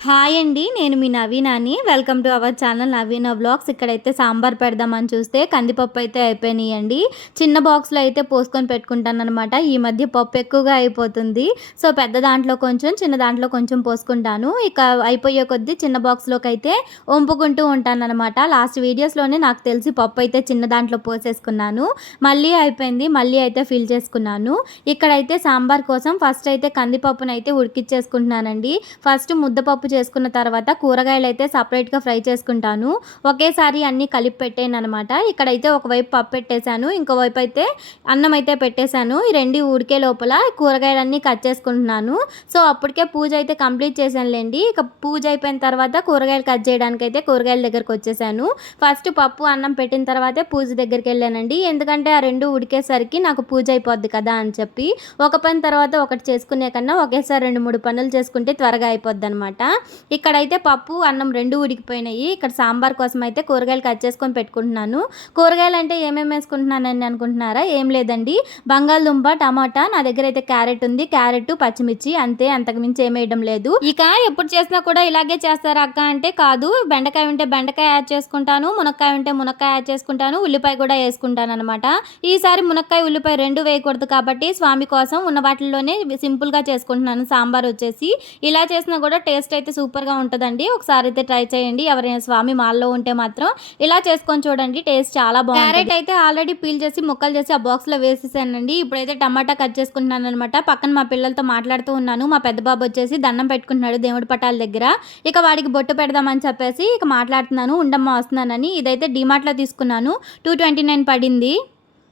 Hi అండి. నేను మీ నవీనాని. Welcome to our channel Naveena vlogs. ఇక్కడైతే సాంబార్ పెడదామని చూస్తే కందిపప్పు అయితే అయిపోయినాయండి. చిన్న బాక్స్‌లో అయితే పోసుకొని పెట్టుకుంటాననమాట. ఈ మధ్య పప్పు ఎక్కువగా అయిపోతుంది. సో, పెద్ద దాంట్లో కొంచెం, చిన్న దాంట్లో కొంచెం పోసుకుంటాను. ఇక అయిపోయే కొద్దీ చిన్న బాక్స్‌లోకైతే వంపుకుంటూ ఉంటాననమాట. లాస్ట్ వీడియోస్‌లోనే నాకు తెలిసి పప్పు అయితే చిన్న దాంట్లో పోసేసుకున్నాను. మళ్ళీ అయిపోయింది. మళ్ళీ అయితే ఫిల్ చేసుకున్నాను. ఇక్కడైతే సాంబార్ కోసం ఫస్ట్ అయితే కందిపప్పునైతే ఉడికిచ్చేసుకుంటున్నానండి. ఫస్ట్ ముద్దపప్పు చేసుకున్న తర్వాత కూరగాయలైతే సపరేట్‌గా ఫ్రై చేసుకుంటాను. ఒకేసారి అన్నీ కలిపి పెట్టేయననమాట. ఇక్కడైతే ఒకవైపు పప్పు పెట్టేశాను. ఇంకోవైపు అయితే అన్నం అయితే పెట్టేశాను. ఈ 2 ఉడికే లోపల కూరగాయలన్నీ కట్ చేసుకుంటున్నాను. సో, అప్పటికే పూజ అయితే కంప్లీట్ చేశానులెండి. ఇక పూజ అయిపోయిన తర్వాత కూరగాయలు కట్ చేయడానికైతే కూరగాయల దగ్గరకొచ్చేసాను. ఫస్ట్ పప్పు, అన్నం పెట్టిన తర్వాతే పూజ దగ్గరికెళ్ళానండి. ఎందుకంటే ఆ 2 ఉడికేసరికి నాకు పూజ అయిపోద్ది కదా అని చెప్పి ఒక పని తర్వాత ఒకటి చేసుకునే కన్నా ఒకేసారి 2, 3 పనులు చేసుకుంటే త్వరగా అయిపోద్దనమాట. ఇక్కడైతే పప్పు, అన్నం 2 ఉడికిపోయినాయి. ఇక్కడ సాంబార్ కోసం అయితే కూరగాయలు కట్ చేసుకొని పెట్టుకుంటున్నాను. కూరగాయలు అంటే ఏమేమి వేసుకుంటున్నానని అనుకుంటున్నారా? ఏం లేదండి. బంగాళదుంప, టమాటా, నా దగ్గర అయితే క్యారెట్ ఉంది. క్యారెట్, పచ్చిమిర్చి అంతే, అంతకు మించి ఏం వేయడం లేదు. ఇక ఎప్పుడు చేసినా కూడా ఇలాగే చేస్తారా అక్క అంటే కాదు. బెండకాయ ఉంటే బెండకాయ యాడ్ చేసుకుంటాను. మునక్కాయ ఉంటే మునక్కాయ యాడ్ చేసుకుంటాను. ఉల్లిపాయ కూడా వేసుకుంటాను అనమాట. ఈసారి మునక్కాయ, ఉల్లిపాయ 2 వేయకూడదు కాబట్టి స్వామి కోసం ఉన్న వాటిల్లోనే సింపుల్‌గా చేసుకుంటున్నాను. సాంబార్ వచ్చేసి ఇలా చేసినా కూడా టేస్ట్ అయితే సూపర్‌గా ఉంటదండి. ఒకసారి అయితే ట్రై చేయండి. ఎవరైనా స్వామి మాలలో ఉంటే మాత్రం ఇలా చేసుకొని చూడండి. టేస్ట్ చాలా బాగుంటది. క్యారెట్ అయితే ఆల్రెడీ పీల్ చేసి ముక్కలు చేసి ఆ బాక్స్‌లో వేసేసానండి. ఇప్పుడైతే టమాటా కట్ చేసుకుంటున్నాననమాట. పక్కన మా పిల్లలతో మాట్లాడుతూ ఉన్నాను. మా పెద్ద బాబు వచ్చేసి దండం పెట్టుకుంటున్నాడు దేవుడి పటాల దగ్గర. ఇక వాడికి బొట్టు పెడదామని చెప్పేసి ఇక మాట్లాడుతున్నాను. ఉండమ్మా వస్తున్నానని. ఇదైతే డీమార్ట్‌లో తీసుకున్నాను. 229 పడింది.